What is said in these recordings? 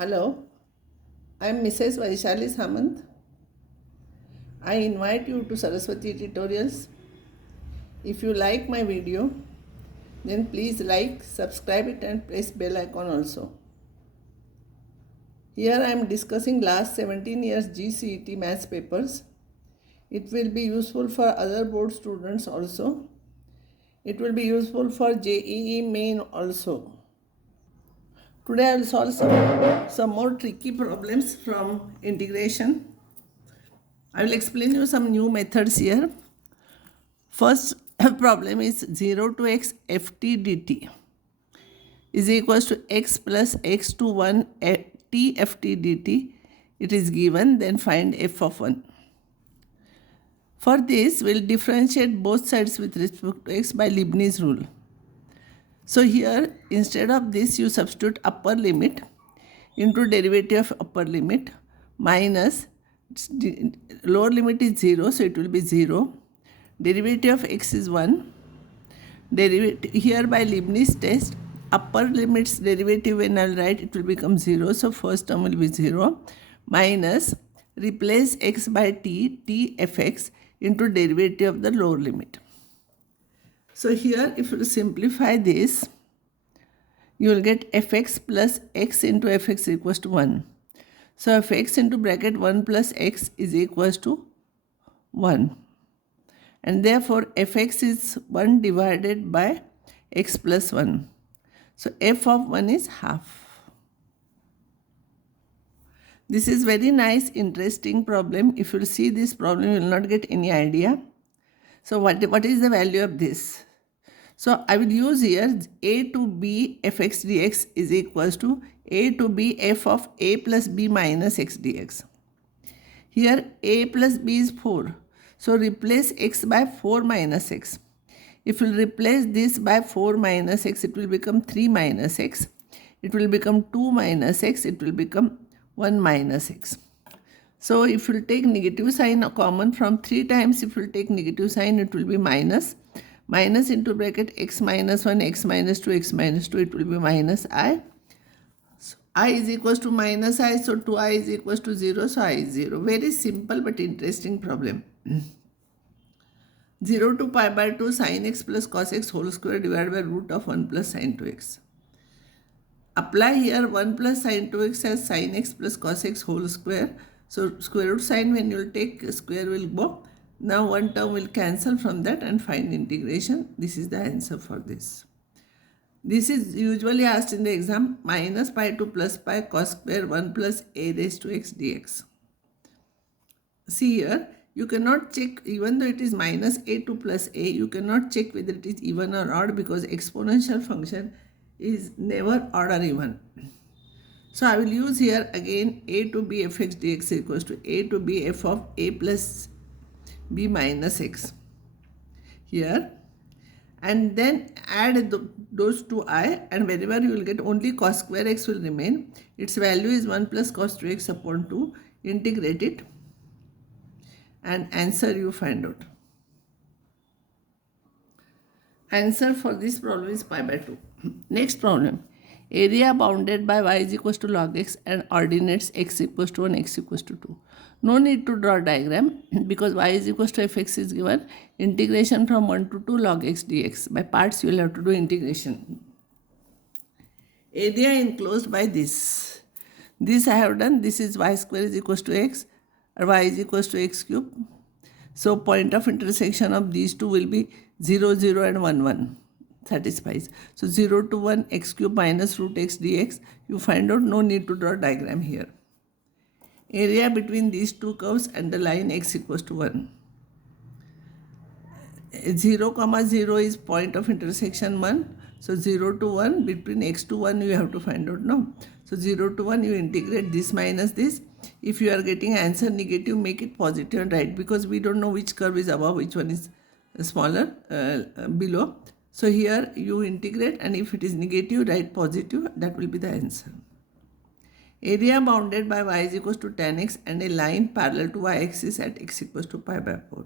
Hello, I am Mrs. Vaishali Samant. I invite you to Saraswati tutorials. If you like my video, then please like, subscribe it and press bell icon also. Here I am discussing last 17 years C.E.T maths papers. It will be useful for other board students also. It will be useful for JEE main also. Today I will solve some more tricky problems from integration. I will explain you some new methods here. First problem is 0 to x ft dt is equals to x plus x to 1 t ft dt. It is given, then find f of 1. For this, we'll differentiate both sides with respect to x by Leibniz rule. So here, instead of this, you substitute upper limit into derivative of upper limit minus lower limit is 0, so it will be 0. Derivative of x is 1. Derivative here by Leibniz test, upper limit's derivative when I will write, it will become 0. So first term will be 0 minus replace x by t fx into derivative of the lower limit. So here if you simplify this, you will get fx plus x into fx equals to 1. So fx into bracket 1 plus x is equals to 1. And therefore fx is 1 divided by x plus 1. So f of 1 is half. This is very nice, interesting problem. If you see this problem, you will not get any idea. So what is the value of this? So I will use here a to b fx dx is equals to a to b f of a plus b minus x dx. Here a plus b is 4. So replace x by 4 minus x. If you replace this by 4 minus x, it will become 3 minus x. It will become 2 minus x. It will become 1 minus x. So if you take negative sign common from 3 times, if you take negative sign, it will be minus. Minus into bracket x minus 1, x minus 2, x minus 2, it will be minus I. So I is equals to minus I, so 2I is equals to 0, so I is 0. Very simple but interesting problem. 0 to pi by 2 sin x plus cos x whole square divided by root of 1 plus sin 2x. Apply here 1 plus sin 2x as sin x plus cos x whole square. So square root sign when you will take square will go. Now one term will cancel from that and find integration. This is the answer for this. This is usually asked in the exam, minus pi to plus pi cos square 1 plus a raised to x dx. See here, you cannot check, even though it is minus a to plus a, you cannot check whether it is even or odd because exponential function is never odd or even. So I will use here again a to b fx dx equals to a to b f of a plus b minus x here, and then add those two I, and wherever you will get only cos square x will remain. Its value is 1 plus cos 2x upon 2. Integrate it and answer you find out. Answer for this problem is pi by 2. Next problem. Area bounded by y is equals to log x and ordinates x equals to 1, x equals to 2. No need to draw diagram because y is equals to fx is given. Integration from 1 to 2 log x dx. By parts you will have to do integration. Area enclosed by this. This I have done. This is y square is equals to x or y is equals to x cube. So point of intersection of these two will be 0, 0 and 1, 1. Satisfies. So 0 to 1 x cube minus root x dx. You find out, no need to draw diagram here. Area between these two curves and the line x equals to 1. 0, 0 is point of intersection 1. So 0 to 1, between x to 1 you have to find out, no? So 0 to 1 you integrate this minus this. If you are getting answer negative, make it positive and write, because we don't know which curve is above, which one is smaller below. So here you integrate, and if it is negative, write positive. That will be the answer. Area bounded by y is equals to tan x and a line parallel to y axis at x equals to pi by 4.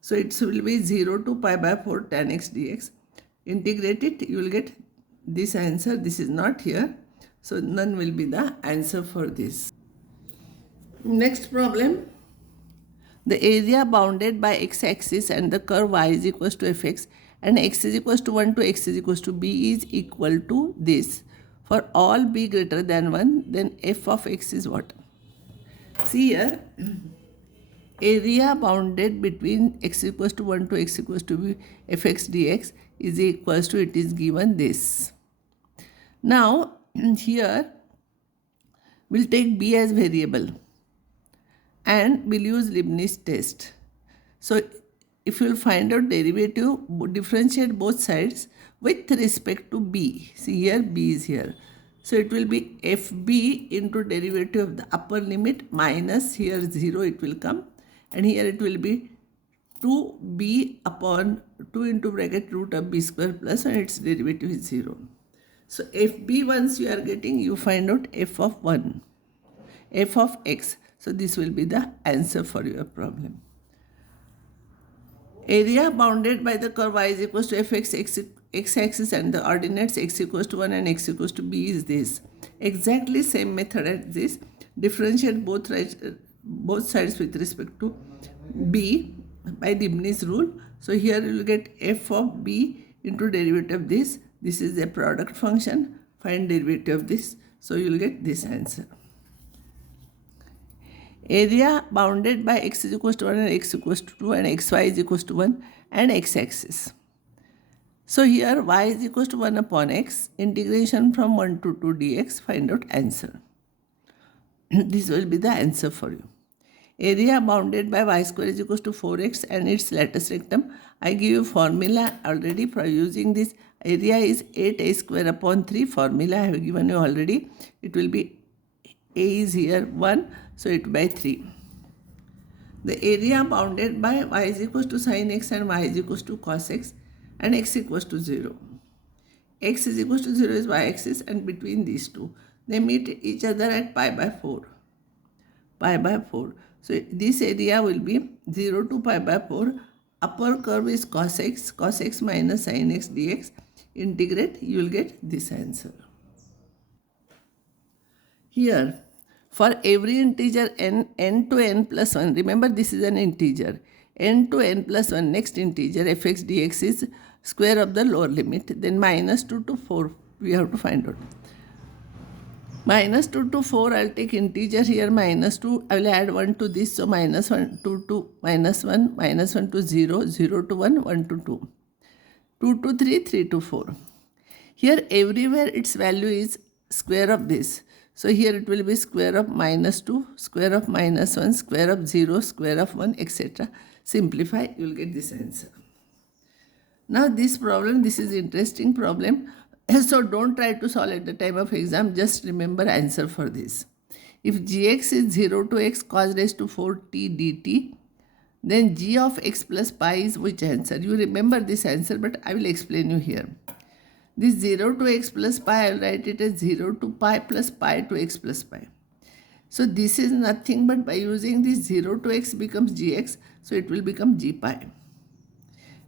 So it will be 0 to pi by 4 tan x dx. Integrate it, you will get this answer. This is not here. So none will be the answer for this. Next problem. The area bounded by x-axis and the curve y is equals to fx and x is equals to 1 to x is equals to b is equal to this. For all b greater than 1, then f of x is what? See here, area bounded between x equals to 1 to x equals to b fx dx is equals to, it is given this. Now, here, we'll take b as variable and we'll use Leibniz test. So if you will find out derivative, differentiate both sides with respect to b. See here, b is here. So it will be fb into derivative of the upper limit minus here 0 it will come, and here it will be 2b upon 2 into bracket root of b square plus, and its derivative is 0. So fb once you are getting, you find out f of 1, f of x. So this will be the answer for your problem. Area bounded by the curve y is equals to fx x-axis and the ordinates x equals to 1 and x equals to b is this. Exactly same method as this. Differentiate both sides with respect to b by Leibniz rule. So here you will get f of b into derivative of this. This is a product function. Find derivative of this. So you will get this answer. Area bounded by x is equals to 1 and x equals to 2 and xy is equals to 1 and x-axis. So here y is equals to 1 upon x, integration from 1 to 2 dx, find out answer. This will be the answer for you. Area bounded by y square is equals to 4x and its lattice rectum. I give you formula already for using this. Area is 8a square upon 3. Formula I have given you already. It will be a is here 1, so it by 3. The area bounded by y is equals to sin x and y is equals to cos x and x equals to 0. X is equals to 0 is y-axis, and between these two, they meet each other at pi by 4. Pi by 4. So this area will be 0 to pi by 4. Upper curve is cos x minus sin x dx. Integrate, you will get this answer. Here, for every integer n to n plus 1, remember this is an integer, n to n plus 1, next integer fx dx is square of the lower limit, then minus 2 to 4 we have to find out. Minus 2 to 4, I will take integer here minus 2, I will add 1 to this, so minus 1, 2 to minus 1 to 0, 0 to 1, 1 to 2, 2 to 3, 3 to 4. Here everywhere its value is square of this. So here it will be square of minus 2, square of minus 1, square of 0, square of 1, etc. Simplify, you will get this answer. Now this problem, this is interesting problem. So don't try to solve at the time of exam. Just remember answer for this. If gx is 0 to x cos raised to 4t dt, then g of x plus pi is which answer? You remember this answer, but I will explain you here. This 0 to x plus pi, I will write it as 0 to pi plus pi to x plus pi. So this is nothing but by using this 0 to x becomes gx, so it will become g pi.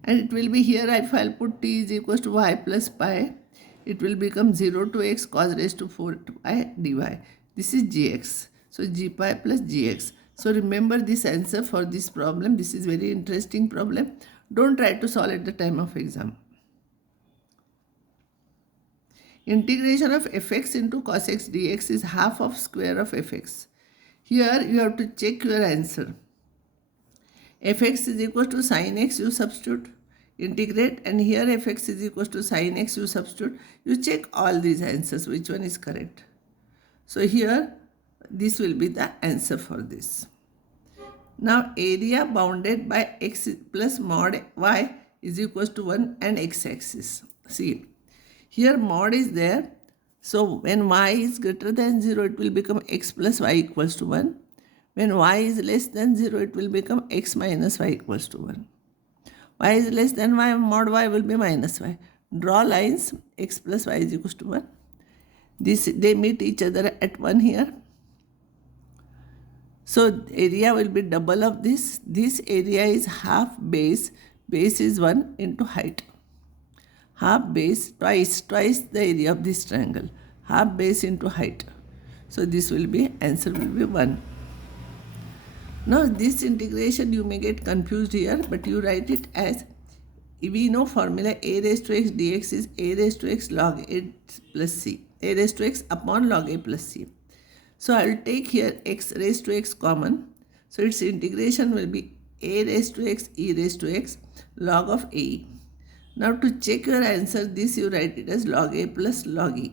And it will be here, if I will put t is equals to y plus pi, it will become 0 to x cos raised to 4 pi dy. This is gx. So g pi plus gx. So remember this answer for this problem. This is very interesting problem. Don't try to solve at the time of exam. Integration of fx into cos x dx is half of square of fx. Here you have to check your answer. Fx is equal to sin x, you substitute, integrate, and here fx is equal to sin x, you substitute. You check all these answers, which one is correct. So here this will be the answer for this. Now area bounded by x plus mod y is equal to 1 and x-axis. See, here mod is there. So when y is greater than 0, it will become x plus y equals to 1. When y is less than 0, it will become x minus y equals to 1. Y is less than y, mod y will be minus y. Draw lines, x plus y is equals to 1. They meet each other at 1 here. So area will be double of this. This area is half base. Base is 1 into height. Half base, twice the area of this triangle. half base into height. So this will be, answer will be 1. Now this integration you may get confused here, but you write it as, we know formula a raised to x dx is a raised to x log a plus c, a raised to x upon log a plus c. So I will take here x raised to x common. So its integration will be a raised to x e raised to x log of a. Now to check your answer, this you write it as log a plus log e,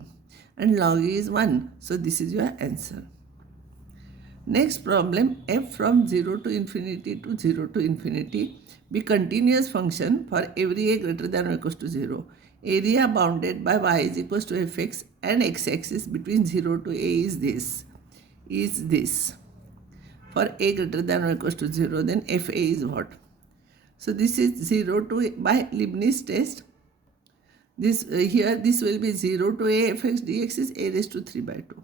and log e is 1. So this is your answer. Next problem, f from 0 to infinity to 0 to infinity be continuous function for every a greater than or equals to 0. Area bounded by y is equals to fx and x-axis between 0 to a is this. For a greater than or equals to 0, then fa is what? So this is 0 to a, by Leibniz test. This here this will be 0 to a fx dx is a raised to 3 by 2.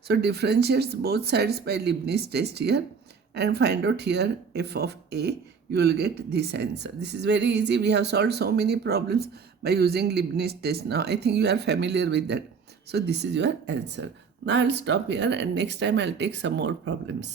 So differentiates both sides by Leibniz test here and find out here f of a. You will get this answer. This is very easy. We have solved so many problems by using Leibniz test. Now I think you are familiar with that. So this is your answer. Now I will stop here and next time I will take some more problems.